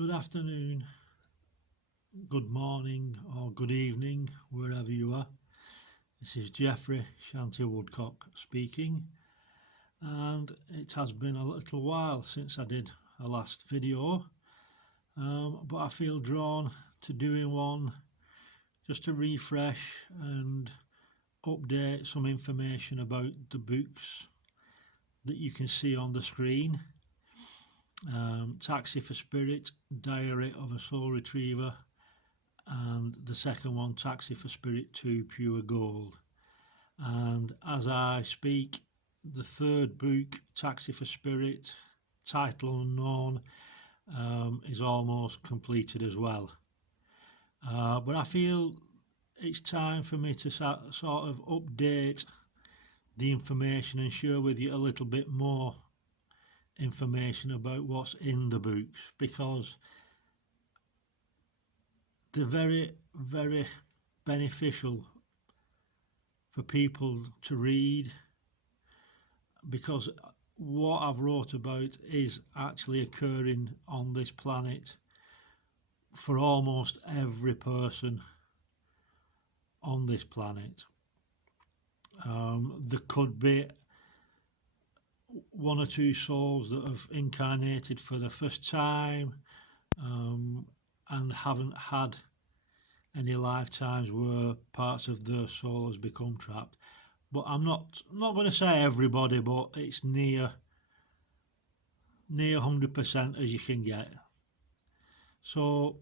Good afternoon, good morning or good evening, wherever you are. This is Jeffrey Shanti Woodcock speaking, and it has been a little while since I did a last video, but I feel drawn to doing one just to refresh and update some information about the books that you can see on the screen. Taxi for Spirit, Diary of a Soul Retriever, and the second one, Taxi for Spirit 2, Pure Gold. And as I speak, the third book, Taxi for Spirit, title unknown, is almost completed as well. But I feel it's time for me to sort of update the information and share with you a little bit more information about what's in the books, because they're very, very beneficial for people to read, because what I've wrote about is actually occurring on this planet for almost every person on this planet. There could be one or two souls that have incarnated for the first time and haven't had any lifetimes where parts of their soul has become trapped. But I'm not going to say everybody, but it's near 100% as you can get. So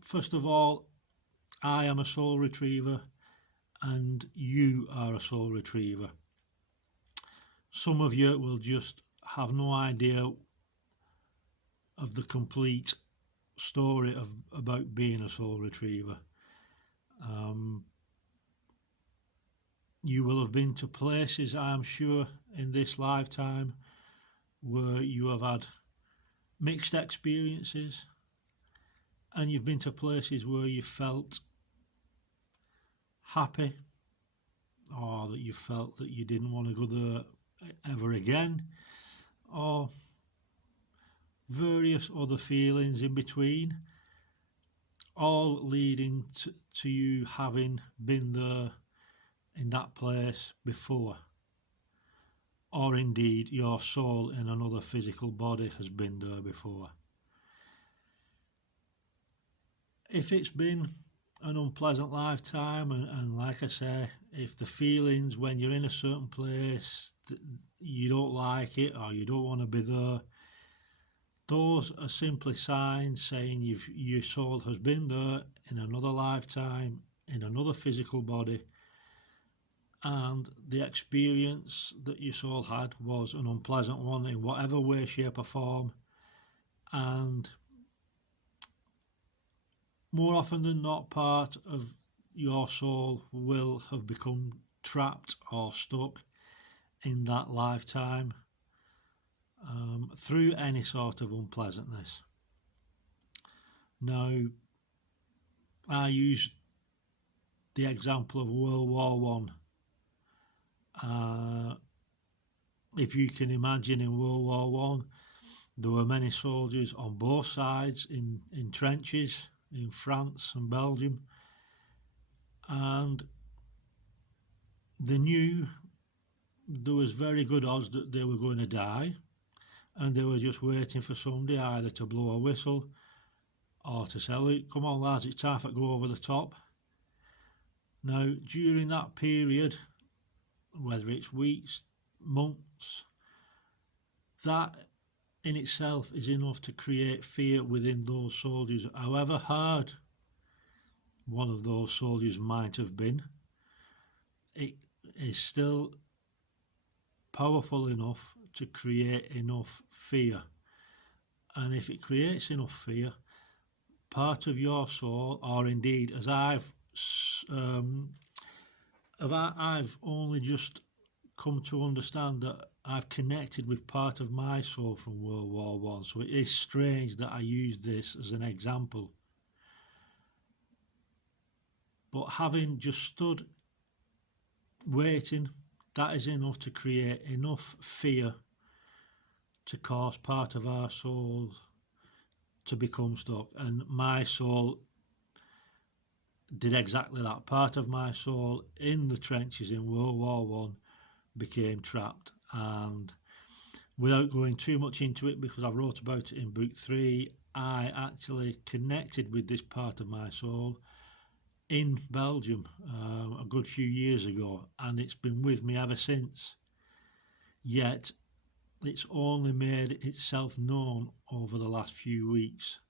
first of all, I am a soul retriever and you are a soul retriever. Some of you will just have no idea of the complete story about being a soul retriever. You will have been to places, I am sure, in this lifetime where you have had mixed experiences, and you've been to places where you felt happy, or that you felt that you didn't want to go there ever again, or various other feelings in between, all leading to you having been there in that place before, or indeed your soul in another physical body has been there before. If it's been an unpleasant lifetime, and like I say, if the feelings when you're in a certain place, you don't like it or you don't want to be there, those are simply signs saying your soul has been there in another lifetime, in another physical body, and the experience that your soul had was an unpleasant one in whatever way, shape or form, and more often than not, part of your soul will have become trapped or stuck in that lifetime through any sort of unpleasantness. Now, I use the example of World War I. If you can imagine, in World War I, there were many soldiers on both sides in trenches in France and Belgium, and they knew there was very good odds that they were going to die, and they were just waiting for somebody either to blow a whistle or to say, "Look, come on lads, it's time to go over the top." Now, during that period, whether it's weeks, months, that in itself is enough to create fear within those soldiers. However hard one of those soldiers might have been, it is still powerful enough to create enough fear. And if it creates enough fear, part of your soul, or indeed, as I've only just come to understand that I've connected with part of my soul from World War I, so it is strange that I use this as an example. But having just stood waiting, that is enough to create enough fear to cause part of our souls to become stuck, and my soul did exactly that. Part of my soul in the trenches in World War One became trapped, and without going too much into it, because I've wrote about it in book 3, I actually connected with this part of my soul in Belgium a good few years ago, and it's been with me ever since. Yet it's only made itself known over the last few weeks,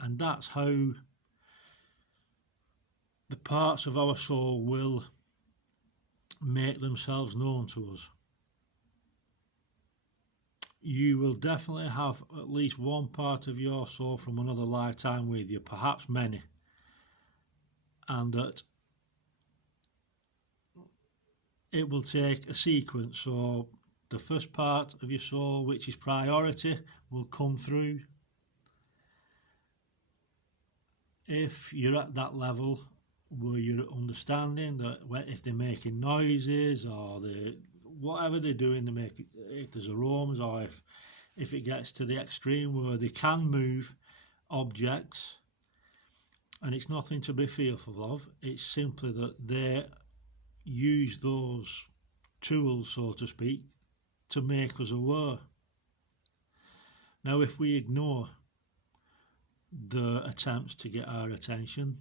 and that's how the parts of our soul will make themselves known to us. You will definitely have at least one part of your soul from another lifetime with you, perhaps many, and that it will take a sequence. So the first part of your soul, which is priority, will come through. If you're at that level where you're understanding that if they're making noises or whatever they're doing, if there's aromas, or if it gets to the extreme where they can move objects, and it's nothing to be fearful of, it's simply that they use those tools, so to speak, to make us aware. Now, if we ignore the attempts to get our attention,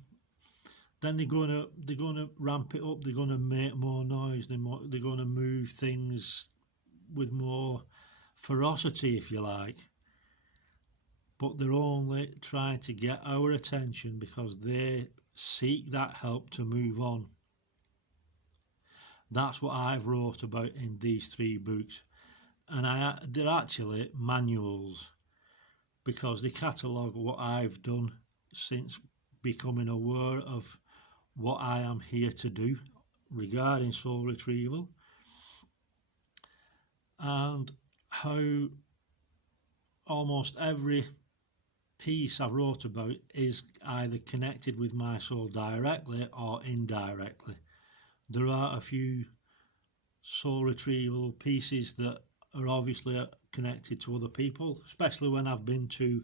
then they're going to ramp it up. They're going to make more noise. They're going to move things with more ferocity, if you like. But they're only trying to get our attention because they seek that help to move on. That's what I've wrote about in these 3 books, and they're actually manuals, because they catalogue what I've done since becoming aware of what I am here to do regarding soul retrieval, and how almost every piece I wrote about is either connected with my soul directly or indirectly. There are a few soul retrieval pieces that are obviously connected to other people, especially when I've been to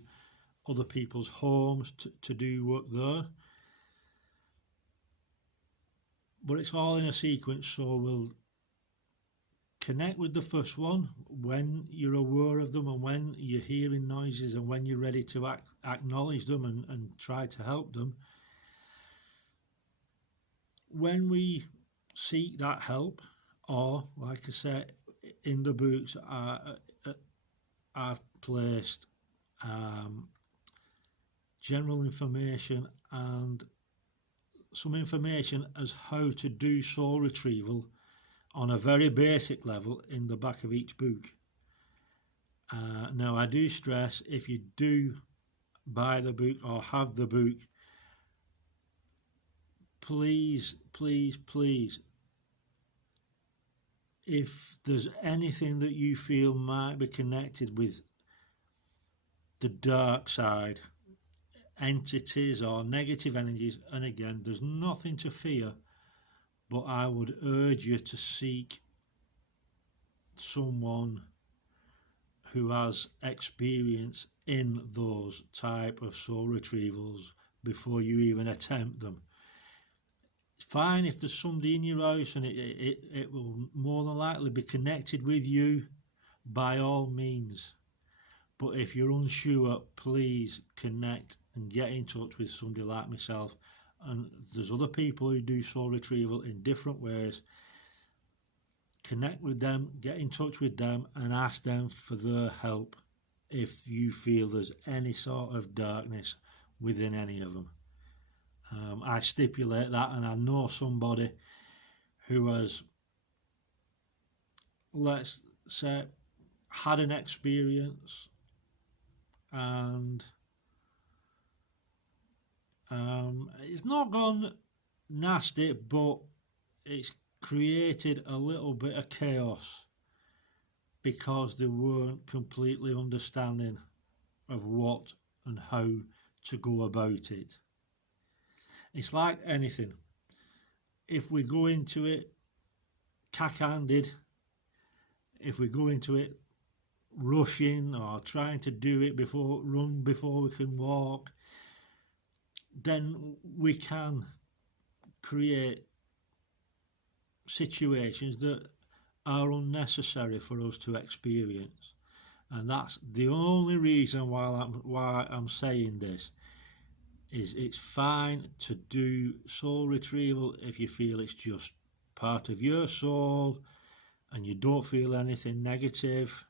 other people's homes to do work there. But it's all in a sequence, so we'll connect with the first one when you're aware of them and when you're hearing noises and when you're ready to acknowledge them and try to help them. When we seek that help, or like I said, in the books I've placed general information and some information as how to do soul retrieval on a very basic level in the back of each book. Now, I do stress, if you do buy the book or have the book, please, if there's anything that you feel might be connected with the dark side, entities or negative energies, and again, there's nothing to fear, but I would urge you to seek someone who has experience in those type of soul retrievals before you even attempt them. It's fine if there's somebody in your house and it will more than likely be connected with you, by all means. But if you're unsure, please connect and get in touch with somebody like myself. And there's other people who do soul retrieval in different ways. Connect with them, get in touch with them and ask them for their help if you feel there's any sort of darkness within any of them. I stipulate that, and I know somebody who has, let's say, had an experience and it's not gone nasty, but it's created a little bit of chaos because they weren't completely understanding of what and how to go about it. It's like anything. If we go into it cack-handed, if we go into it rushing or trying to do it run before we can walk, then we can create situations that are unnecessary for us to experience. And that's the only reason why I'm saying this. Is it's fine to do soul retrieval if you feel it's just part of your soul and you don't feel anything negative,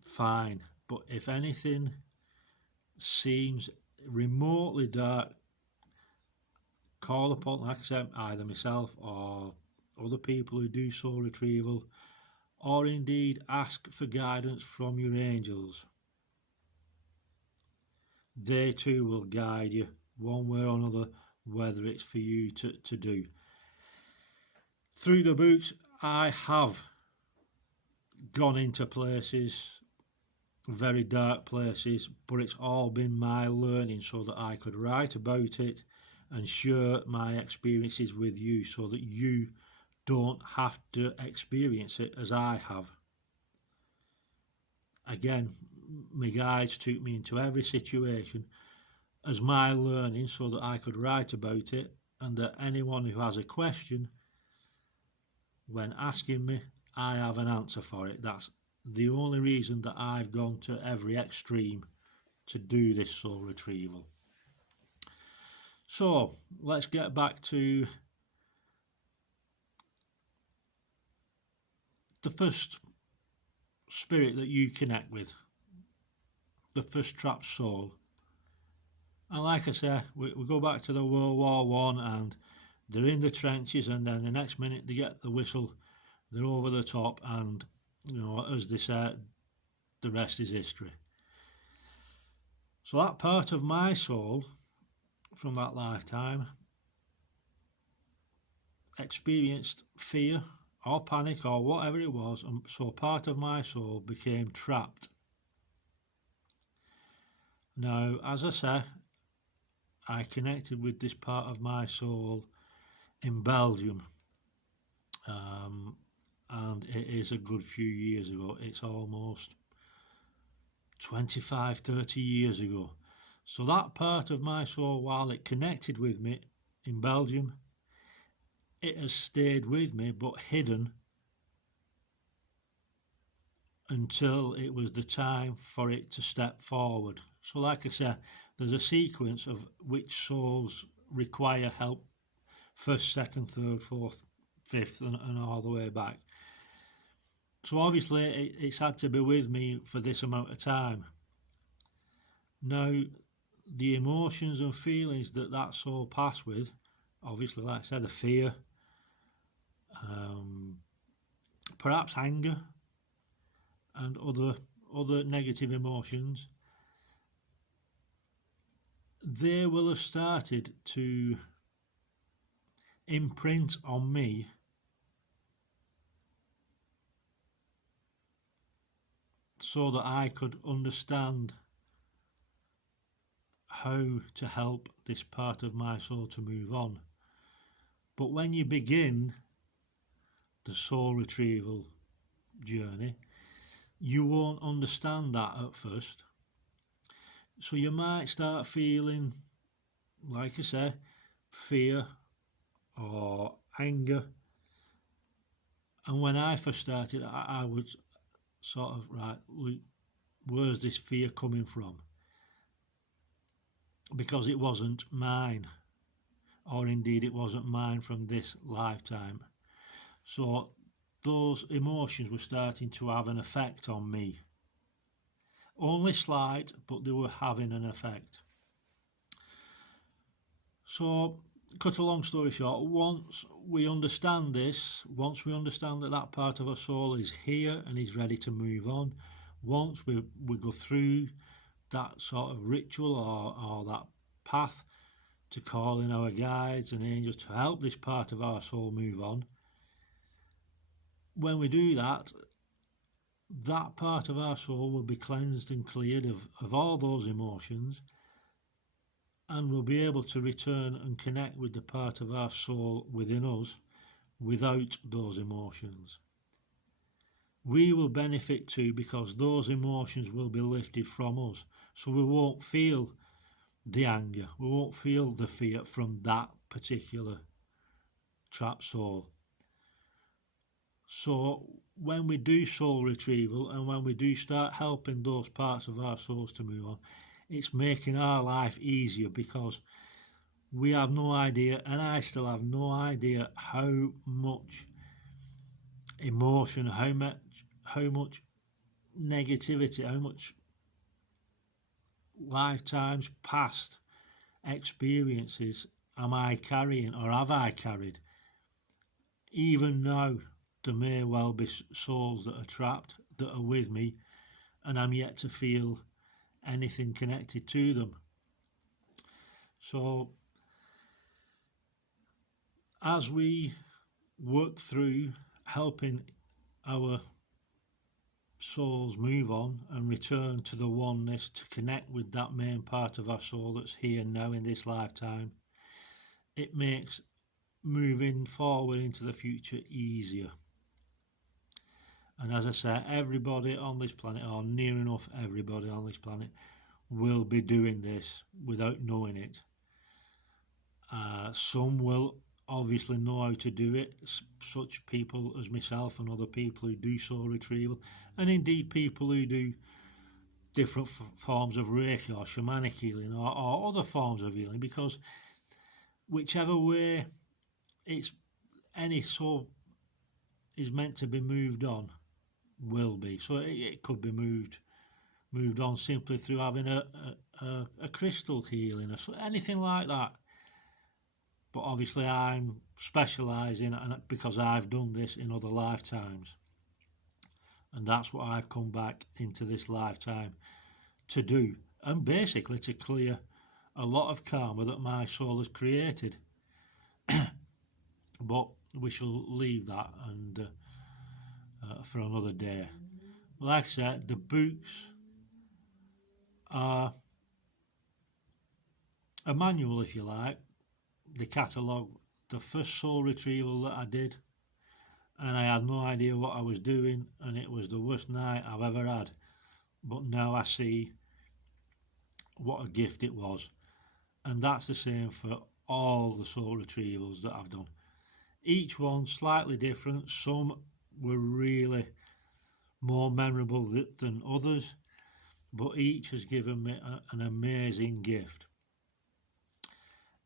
fine. But if anything seems remotely dark, call upon, like I said, either myself or other people who do soul retrieval, or indeed ask for guidance from your angels. They too will guide you one way or another, whether it's for you to do. Through the books, I have gone into places, very dark places, but it's all been my learning so that I could write about it and share my experiences with you so that you don't have to experience it as I have. Again, my guides took me into every situation as my learning so that I could write about it, and that anyone who has a question, when asking me, I have an answer for it. That's the only reason that I've gone to every extreme to do this soul retrieval. So let's get back to the first spirit that you connect with, the first trapped soul. And like I say, we go back to the World War One, and they're in the trenches, and then the next minute they get the whistle, they're over the top, and as they say, the rest is history. So that part of my soul from that lifetime experienced fear or panic or whatever it was, and so part of my soul became trapped. Now, as I say, I connected with this part of my soul in Belgium, and it is a good few years ago. It's almost 25-30 years ago. So that part of my soul, while it connected with me in Belgium, it has stayed with me but hidden until it was the time for it to step forward. So like I said, there's a sequence of which souls require help, first, second, third, fourth, fifth, and all the way back. So obviously it's had to be with me for this amount of time. Now, the emotions and feelings that soul passed with, obviously, like I said, the fear, perhaps anger, and other negative emotions, they will have started to imprint on me so that I could understand how to help this part of my soul to move on. But when you begin the soul retrieval journey, you won't understand that at first. So you might start feeling, like I say, fear or anger. And when I first started, I would sort of, right, where's this fear coming from? Because it wasn't mine, or indeed it wasn't mine from this lifetime. So those emotions were starting to have an effect on me. Only slight, but they were having an effect. So, cut a long story short, once we understand this, once we understand that part of our soul is here and is ready to move on, once we go through that sort of ritual or that path to call in our guides and angels to help this part of our soul move on, when we do that, that part of our soul will be cleansed and cleared of all those emotions, and we'll be able to return and connect with the part of our soul within us without those emotions. we will benefit too, because those emotions will be lifted from us. So we won't feel the anger, we won't feel the fear from that particular trapped soul. So when we do soul retrieval and when we do start helping those parts of our souls to move on, it's making our life easier, because we have no idea, and I still have no idea, how much emotion, how much negativity, how much lifetimes past experiences am I carrying, or have I carried. Even now, there may well be souls that are trapped, that are with me, and I'm yet to feel anything connected to them. So as we work through helping our souls move on and return to the oneness, to connect with that main part of our soul that's here now in this lifetime, it makes moving forward into the future easier. And as I say, everybody on this planet, or near enough everybody on this planet, will be doing this without knowing it. Some will obviously know how to do it, such people as myself and other people who do soul retrieval, and indeed people who do different forms of Reiki or shamanic healing, or other forms of healing, because whichever way it's any soul is meant to be moved on, will be. So it could be moved on simply through having a crystal healing or anything like that. But obviously I'm specialising, because I've done this in other lifetimes, and that's what I've come back into this lifetime to do, and basically to clear a lot of karma that my soul has created. But we shall leave that and for another day. Like I said, the books are a manual, if you like, the catalogue, the first soul retrieval that I did, and I had no idea what I was doing, and it was the worst night I've ever had. But now I see what a gift it was, and that's the same for all the soul retrievals that I've done. Each one slightly different. Some were really more memorable than others, but each has given me an amazing gift.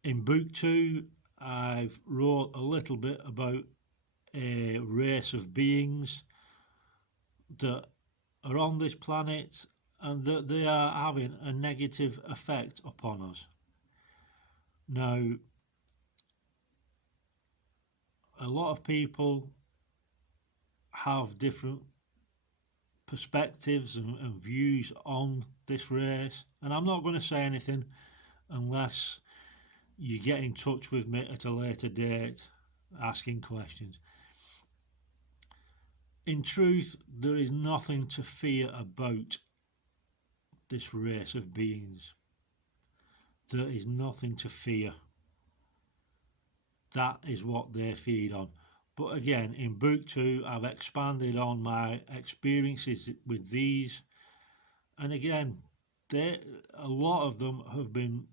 In book 2, I've wrote a little bit about a race of beings that are on this planet, and that they are having a negative effect upon us. Now, a lot of people have different perspectives and views on this race, and I'm not going to say anything unless you get in touch with me at a later date asking questions. In truth, there is nothing to fear about this race of beings. There is nothing to fear. That is what they feed on. But again, in book 2, I've expanded on my experiences with these, and again, a lot of them have been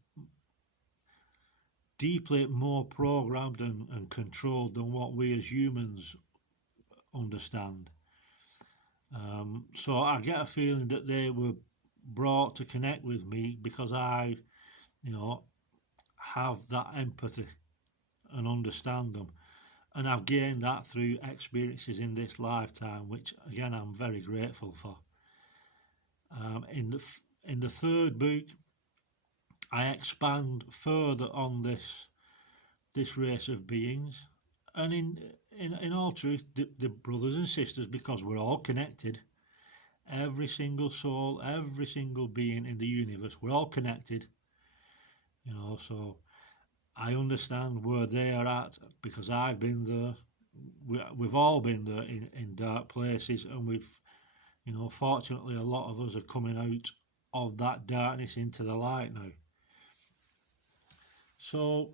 deeply more programmed and controlled than what we as humans understand. So I get a feeling that they were brought to connect with me because I, have that empathy and understand them. And I've gained that through experiences in this lifetime, which again I'm very grateful for. In the third book, I expand further on this race of beings, and in all truth, the brothers and sisters, because we're all connected. Every single soul, every single being in the universe, we're all connected. So I understand where they are at, because I've been there. We've all been there in dark places, and we've, fortunately a lot of us are coming out of that darkness into the light now. So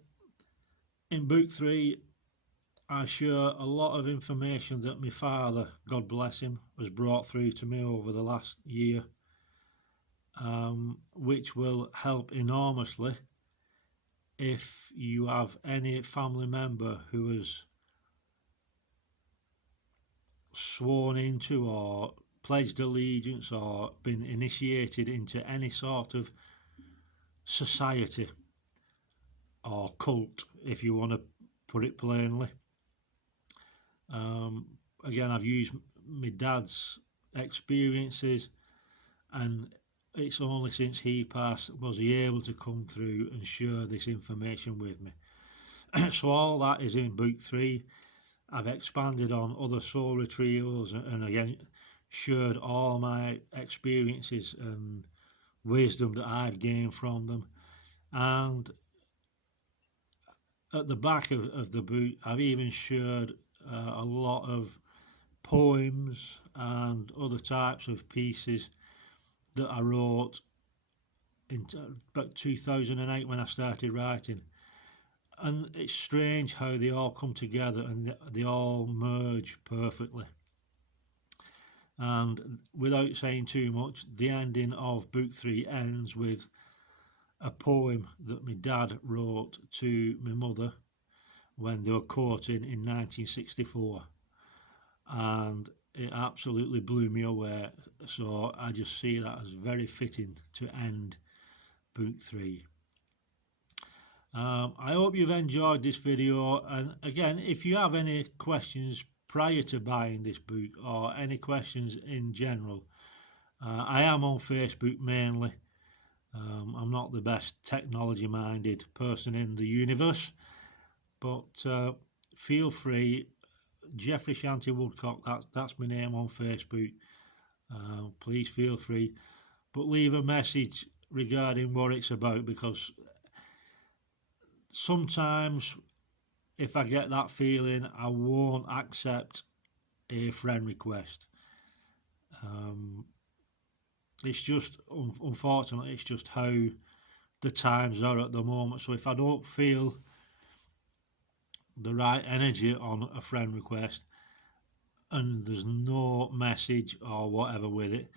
in book 3, I share a lot of information that my father, God bless him, has brought through to me over the last year, which will help enormously if you have any family member who has sworn into or pledged allegiance or been initiated into any sort of society or cult, if you want to put it plainly. Again, I've used my dad's experiences, and it's only since he passed was he able to come through and share this information with me. So all that is in book 3. I've expanded on other soul retrievals and again shared all my experiences and wisdom that I've gained from them. And at the back of the book, I've even shared a lot of poems and other types of pieces that I wrote in about 2008 when I started writing. And it's strange how they all come together and they all merge perfectly. And without saying too much, the ending of book 3 ends with a poem that my dad wrote to my mother when they were courting in 1964. And it absolutely blew me away. So I just see that as very fitting to end book 3. I hope you've enjoyed this video, and again, if you have any questions prior to buying this book or any questions in general, I am on Facebook mainly. I'm not the best technology minded person in the universe, but feel free. Jeffrey Shanti Woodcock, that's my name on Facebook. Please feel free, but leave a message regarding what it's about, because sometimes if I get that feeling, I won't accept a friend request. It's just, unfortunately, it's just how the times are at the moment. So if I don't feel the right energy on a friend request and there's no message or whatever with it,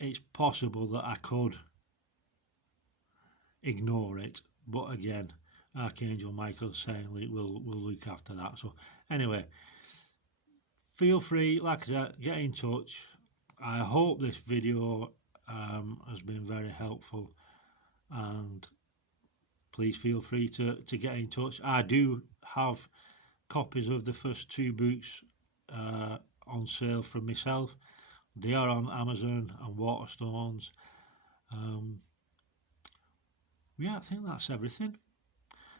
it's possible that I could ignore it, but again, Archangel Michael saying we'll look after that. So anyway, feel free, like I said, get in touch. I hope this video has been very helpful, and please feel free to get in touch. I do have copies of the first 2 books on sale from myself. They are on Amazon and Waterstones. Yeah, I think that's everything.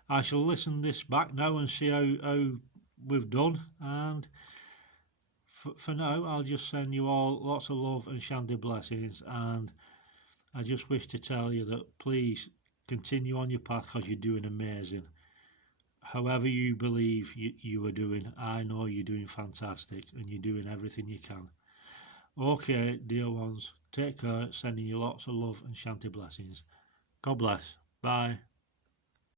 I shall listen this back now and see how we've done, and for now I'll just send you all lots of love and Shanti blessings, and I just wish to tell you that please continue on your path, because you're doing amazing. However you believe you are doing, I know you're doing fantastic and you're doing everything you can. Okay, dear ones, take care, sending you lots of love and Shanti blessings. God bless. Bye.